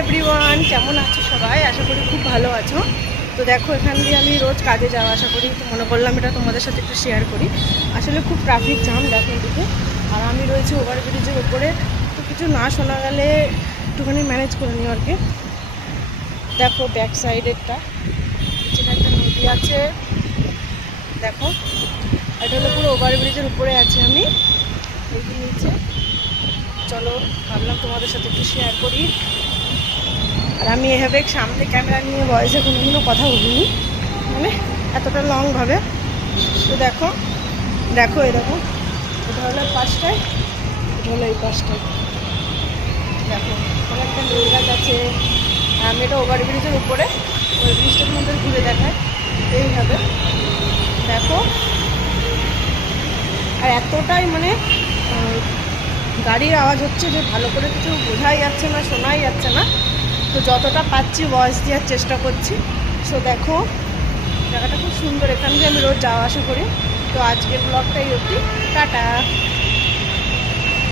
Everyone, কেমন আছো সবাই? আশা করি খুব ভালো আছো। তো দেখো, এখান দিয়ে আমি রোজ কাজে যাওয়া আশা করি, তো মনে করলাম এটা তোমাদের সাথে একটু শেয়ার করি। আসলে খুব ট্রাফিক জ্যাম দেখো এদিকে, আর আমি রয়েছি ওভারব্রিজের ওপরে। তো কিছু না শোনা গেলে একটুখানি ম্যানেজ করে নিও আর কি। দেখো ব্যাক সাইডেরটা, নিচে একটা নদী আছে দেখো। এটা হলো পুরো ওভারব্রিজের উপরে আছি আমি, এই নিচে। চলো, ভাবলাম তোমাদের সাথে একটু শেয়ার করি। আর আমি এভাবে সামনে ক্যামেরা নিয়ে ভয়েসে কোনোদিনও কথা বলিনি, মানে এতটা লংভাবে। তো দেখো দেখো এরকম, এটা হলো পাশটায়, এটা হলো এই পাশটায়। দেখো ওখানে একটা নীল গাছ আছে। আমি এটা ওভারব্রিজের উপরে, ওভারব্রিজটার মধ্যে ঘুরে দেখায় এইভাবে দেখো। আর এতটাই মানে গাড়ির আওয়াজ হচ্ছে যে ভালো করে কিছু বোঝাই যাচ্ছে না, শোনাই যাচ্ছে না। তো যতটা পাচ্ছি ভয়েস দেওয়ার চেষ্টা করছি। সো দেখো জায়গাটা খুব সুন্দর, এখান দিয়ে আমি রোজ যাওয়া আসা করি। তো আজকের ব্লগটা এই অবধি, টাটা।